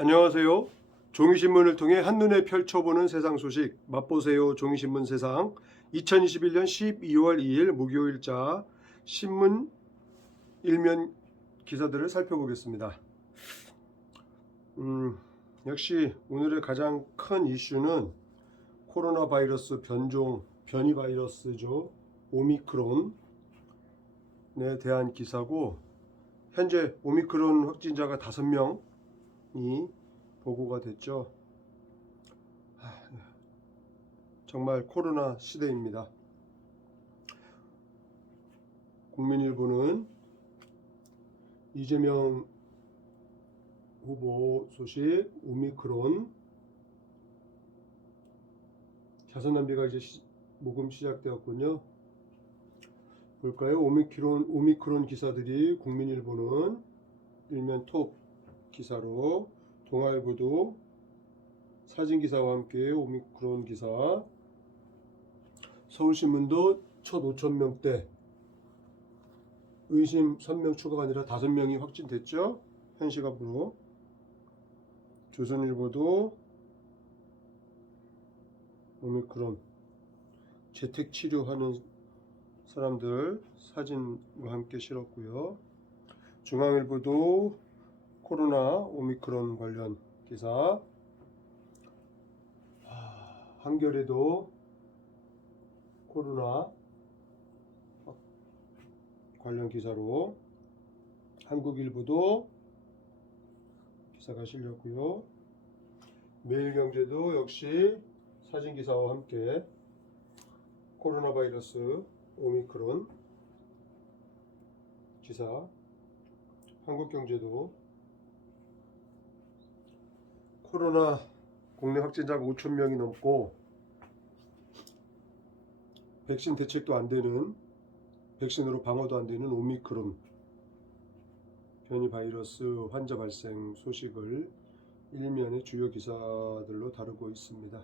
안녕하세요. 종이신문을 통해 한눈에 펼쳐보는 세상 소식 맛보세요. 종이신문 세상 2021년 12월 2일 목요일자 신문 일면 기사들을 살펴보겠습니다. 역시 오늘의 가장 큰 이슈는 코로나 바이러스 변이 바이러스죠. 오미크론에 대한 기사고, 현재 오미크론 확진자가 5명이 보고가 됐죠. 정말 코로나 시대입니다. 국민일보는 이재명 후보 소식, 오미크론 자선 낭비가 이제 모금 시작되었군요. 볼까요? 오미크론 기사들이 국민일보는 일면 톱 기사로, 동아일보도 사진 기사와 함께 오미크론 기사, 서울신문도 첫 5,000명대, 의심 3명 추가가 아니라 5명이 확진됐죠. 현 시각으로. 조선일보도 오미크론 재택 치료하는 사람들 사진과 함께 실었고요. 중앙일보도 코로나 오미크론 관련 기사, 한겨레도 코로나 관련 기사로, 한국일보도 기사가 실렸고요. 매일경제도 역시 사진 기사와 함께 코로나 바이러스 오미크론 기사, 한국경제도 코로나 국내 확진자가 5,000명이 넘고 백신 대책도 안 되는, 백신으로 방어도 안 되는 오미크론 변이 바이러스 환자 발생 소식을 일면의 주요 기사들로 다루고 있습니다.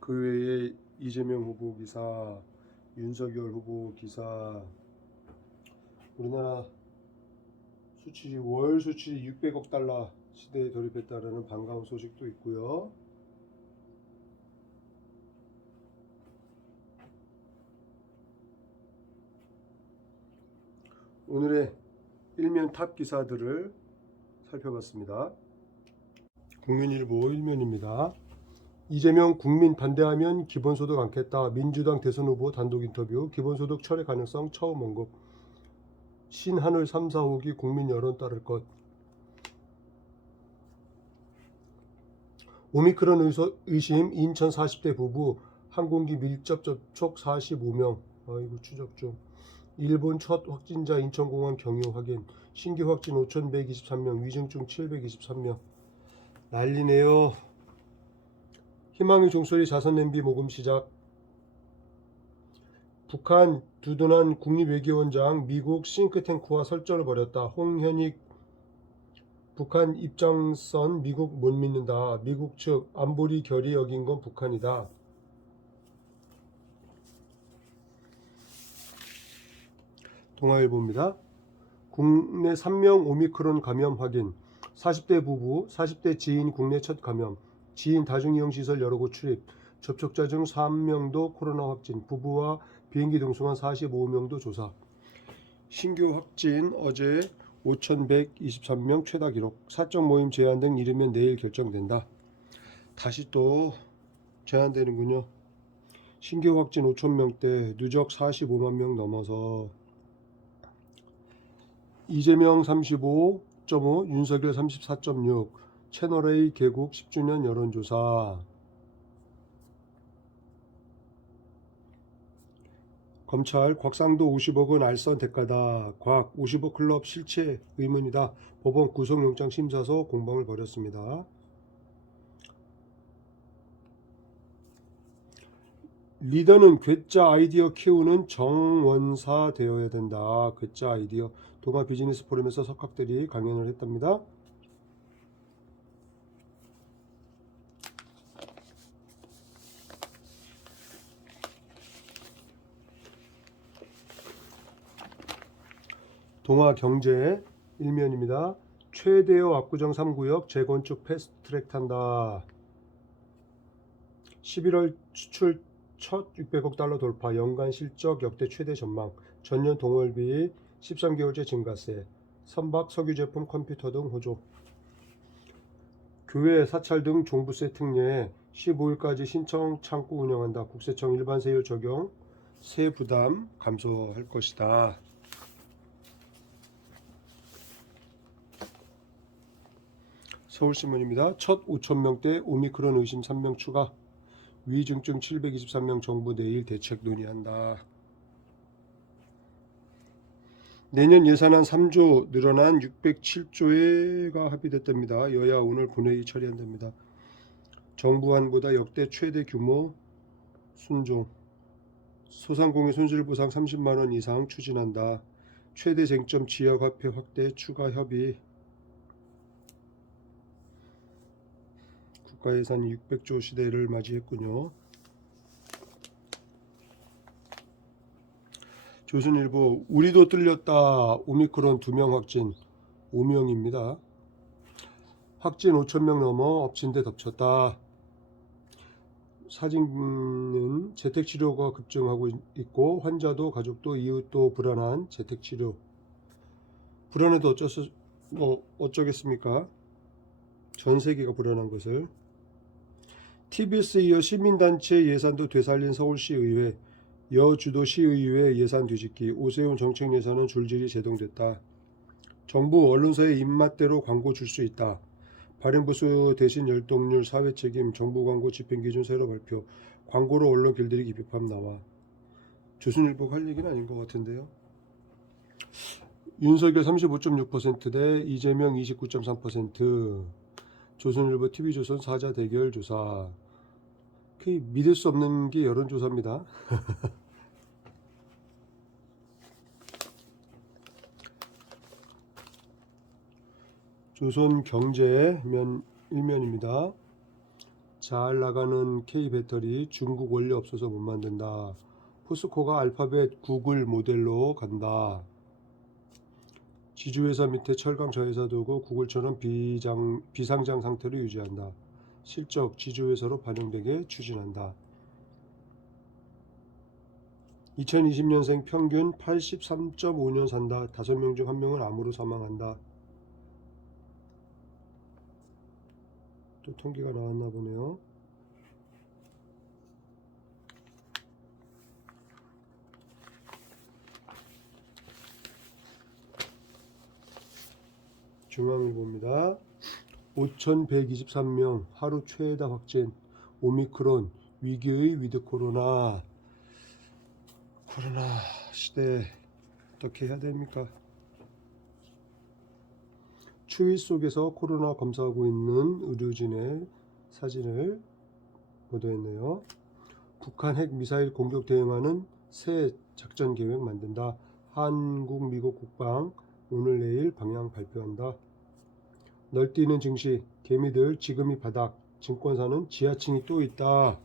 그 외에 이재명 후보 기사, 윤석열 후보 기사, 우리나라 수출이 월 수출이 600억 달러 시대에 돌입했다는 반가운 소식도 있고요. 오늘의 일면 탑 기사들을 살펴봤습니다. 국민일보 일면입니다. 이재명 국민 반대하면 기본소득 않겠다. 민주당 대선 후보 단독 인터뷰. 기본소득 철회 가능성 처음 언급. 신한울 3, 4호기 국민 여론 따를 것. 오미크론 의심 인천 40대 부부 항공기 밀접 접촉 45명. 아이고 추적 중. 일본 첫 확진자 인천공항 경유 확인. 신규 확진 5,123명, 위중증 723명. 난리네요. 희망의 종소리 자선 냄비 모금 시작. 북한 두둔한 국립외교원장 미국 싱크탱크와 설전을 벌였다. 홍현익 북한 입장선 미국 못 믿는다. 미국 측 안보리 결의 어긴 건 북한이다. 동아일보입니다. 국내 3명 오미크론 감염 확인. 40대 부부, 40대 지인 국내 첫 감염. 지인 다중이용시설 여러 곳 출입. 접촉자 중 3명도 코로나 확진. 부부와 비행기 동승한 45명도 조사. 신규 확진 어제 5,123명 최다 기록. 사적 모임 제한 등 이르면 내일 결정된다. 다시 또 제한되는군요. 신규 확진 5,000명대, 누적 45만 명 넘어서 이재명 35.5, 윤석열 34.6, 채널A 개국 10주년 여론조사. 검찰 곽상도 50억은 알선 대가다. 곽 50억 클럽 실체 의문이다. 법원 구속영장 심사서 공방을 벌였습니다. 리더는 괴짜 아이디어 키우는 정원사 되어야 된다. 괴짜 아이디어. 동아 비즈니스 포럼에서 석학들이 강연을 했답니다. 동아경제 일면입니다. 최대호 압구정 3구역 재건축 패스트트랙 탄다. 11월 수출 첫 600억 달러 돌파, 연간 실적 역대 최대 전망, 전년 동월비 13개월째 증가세, 선박, 석유 제품, 컴퓨터 등 호조. 교외, 사찰 등 종부세 특례 15일까지 신청 창구 운영한다. 국세청 일반 세율 적용, 세 부담 감소할 것이다. 서울신문입니다. 첫 5,000명대 오미크론 의심 3명 추가. 위중증 723명 정부 내일 대책 논의한다. 내년 예산안 3조 늘어난 607조가 합의됐답니다. 여야 오늘 본회의 처리한답니다. 정부안보다 역대 최대 규모 순종. 소상공인 손실보상 30만원 이상 추진한다. 최대 쟁점 지역화폐 확대 추가 협의. 국가예산이 600조 시대를 맞이했군요. 조선일보 우리도 뚫렸다. 오미크론 2명 확진 5명입니다. 확진 5,000명 넘어 엎친 데 덮쳤다. 사진은 재택치료가 급증하고 있고 환자도 가족도 이웃도 불안한 재택치료. 불안해도 어쩌겠습니까? 전 세계가 불안한 것을. TBS 이어 시민단체 예산도 되살린 서울시의회, 여주도시의회 예산 뒤집기, 오세훈 정책예산은 줄줄이 제동됐다. 정부 언론사의 입맛대로 광고 줄 수 있다. 발행부수 대신 열동률, 사회책임, 정부 광고 집행기준 새로 발표, 광고로 언론 길들이기 비판 나와. 조선일보가 할 얘기는 아닌 것 같은데요. 윤석열 35.6% 대 이재명 29.3%. 조선일보 TV조선 사자 대결 조사. 믿을 수 없는 게 여론조사입니다. 조선경제면 1면입니다. 잘 나가는 K배터리 중국 원료 없어서 못 만든다. 포스코가 알파벳 구글 모델로 간다. 지주회사 밑에 철강 저회사 두고 구글처럼 비상장 상태로 유지한다. 실적 지주회사로 반영되게 추진한다. 2020년생 평균 83.5년 산다. 5명 중 1명은 암으로 사망한다. 또 통계가 나왔나 보네요. 중앙일보입니다. 5,123명 하루 최다 확진. 오미크론 위기의 위드 코로나. 코로나 시대 어떻게 해야 됩니까? 추위 속에서 코로나 검사하고 있는 의료진의 사진을 보도했네요. 북한 핵 미사일 공격 대응하는 새 작전 계획 만든다. 한국 미국 국방 오늘 내일 방향 발표한다. 널뛰는 증시, 개미들 지금이 바닥, 증권사는 지하층이 또 있다.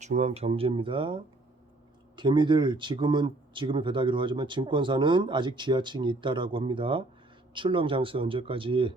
중앙경제입니다. 개미들 지금이 바닥이라고 하지만 증권사는 아직 지하층이 있다라고 합니다. 출렁 장세 언제까지?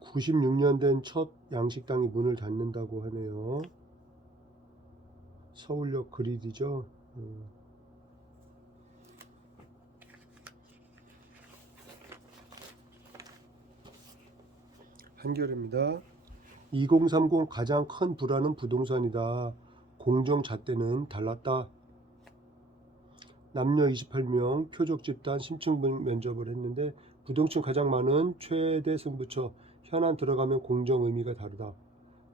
(96년) 된 첫 양식당이 문을 닫는다고 하네요. 서울역 그리드죠. 한겨레입니다. 2030 가장 큰 불안은 부동산이다. 공정 잣대는 달랐다. 남녀 28명 표적 집단 심층 면접을 했는데 부동층 가장 많은 최대 승부처 현안 들어가면 공정 의미가 다르다.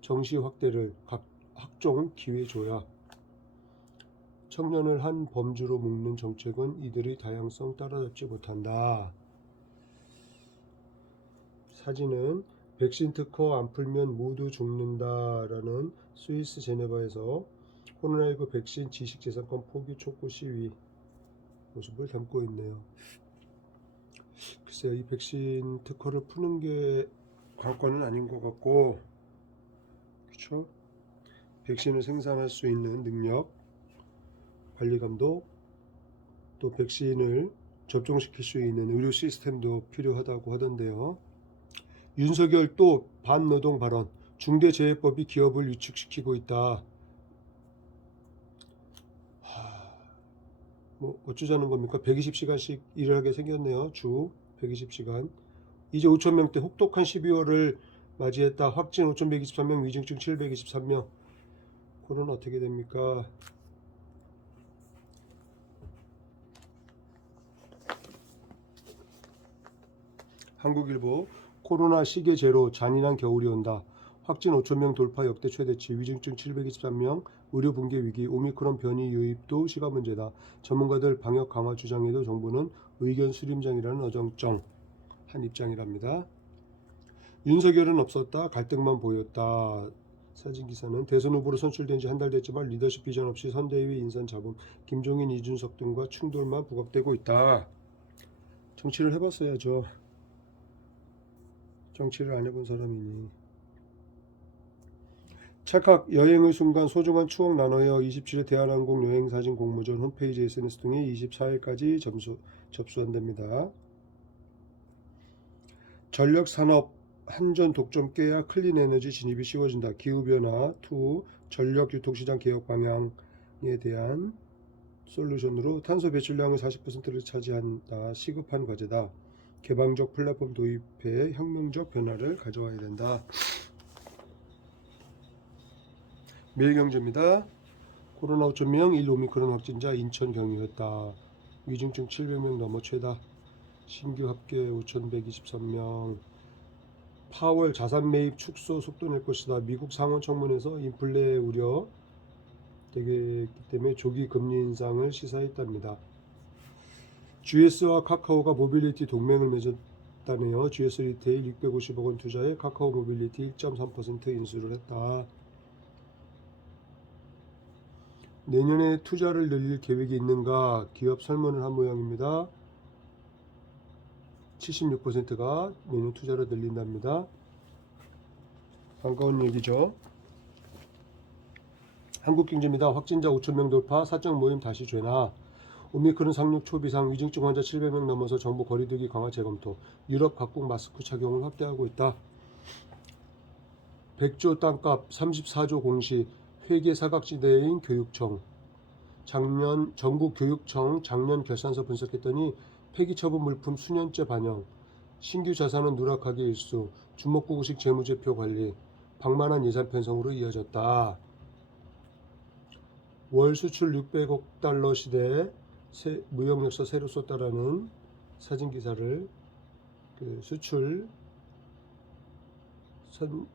정시 확대를 각 학종 기회 줘야. 청년을 한 범주로 묶는 정책은 이들의 다양성 따라잡지 못한다. 사진은 백신 특허 안 풀면 모두 죽는다라는 스위스 제네바에서 코로나19 백신 지식재산권 포기 촉구 시위 모습을 담고 있네요. 글쎄요, 이 백신 특허를 푸는 게 관건은 아닌 것 같고, 그렇죠? 백신을 생산할 수 있는 능력, 관리 감독, 또 백신을 접종시킬 수 있는 의료 시스템도 필요하다고 하던데요. 윤석열 또 반노동 발언, 중대재해법이 기업을 위축시키고 있다. 뭐 어쩌자는 겁니까? 120시간씩 일을 하게 생겼네요. 주 120시간. 이제 5,000명대 혹독한 12월을 맞이했다. 확진 5,123명, 위중증 723명. 그건 어떻게 됩니까? 한국일보, 코로나 시계 제로, 잔인한 겨울이 온다. 확진 5,000명 돌파 역대 최대치, 위중증 723명, 의료 붕괴 위기, 오미크론 변이 유입도 시간 문제다. 전문가들 방역 강화 주장에도 정부는 의견 수렴장이라는 어정쩡 한 입장이랍니다. 윤석열은 없었다. 갈등만 보였다. 사진 기사는 대선 후보로 선출된 지 한 달 됐지만 리더십 비전 없이 선대위 인선 잡음, 김종인, 이준석 등과 충돌만 부각되고 있다. 정치를 해봤어야죠. 정치를 안 해본 사람이니. 찰칵 여행의 순간 소중한 추억 나눠요. 27일 대한항공 여행사진 공모전 홈페이지 SNS 등에 24일까지 접수한답니다. 전력산업 한전 독점 깨야 클린에너지 진입이 쉬워진다. 기후변화 2 전력유통시장 개혁 방향에 대한 솔루션으로 탄소 배출량의 40%를 차지한다. 시급한 과제다. 개방적 플랫폼 도입해 혁명적 변화를 가져와야 된다. 매일경제입니다. 코로나 5,000명 1 오미크론 확진자 인천 경유했다. 위중증 700명 넘어 최다. 신규 합계 5,123명. 파월 자산 매입 축소 속도 낼 것이다. 미국 상원 청문회에서 인플레 우려 되기 때문에 조기 금리 인상을 시사했답니다. GS와 카카오가 모빌리티 동맹을 맺었다네요. GS 리테일 650억 원 투자에 카카오 모빌리티 1.3% 인수를 했다. 내년에 투자를 늘릴 계획이 있는가 기업 설문을 한 모양입니다. 76%가 내년 투자를 늘린답니다. 반가운 얘기죠. 한국경제입니다. 확진자 5,000명 돌파, 사적 모임 다시 죄나. 오미크론 상륙 초비상, 위중증 환자 700명 넘어서 정부 거리두기 강화 재검토. 유럽 각국 마스크 착용을 확대하고 있다. 100조 땅값, 34조 공시, 회계 사각지대인 교육청. 전국 교육청 작년 결산서 분석했더니 폐기처분 물품 수년째 반영, 신규 자산은 누락하기 일수, 주먹구구식 재무제표 관리, 방만한 예산 편성으로 이어졌다. 월 수출 600억 달러 시대에 무역 역사 새로 썼다라는 사진 기사를 수출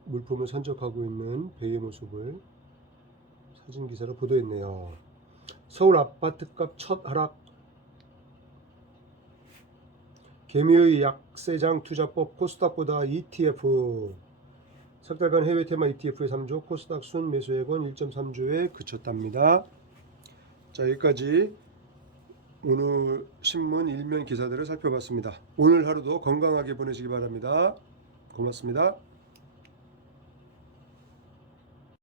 물품을 선적하고 있는 배의 모습을 사진 기사로 보도했네요. 서울 아파트값 첫 하락. 개미의 약세장 투자법 코스닥보다 ETF. 석 달간 해외 테마 ETF의 3조, 코스닥 순 매수액은 1.3조에 그쳤답니다. 자, 여기까지 오늘 신문 일면 기사들을 살펴봤습니다. 오늘 하루도 건강하게 보내시기 바랍니다. 고맙습니다.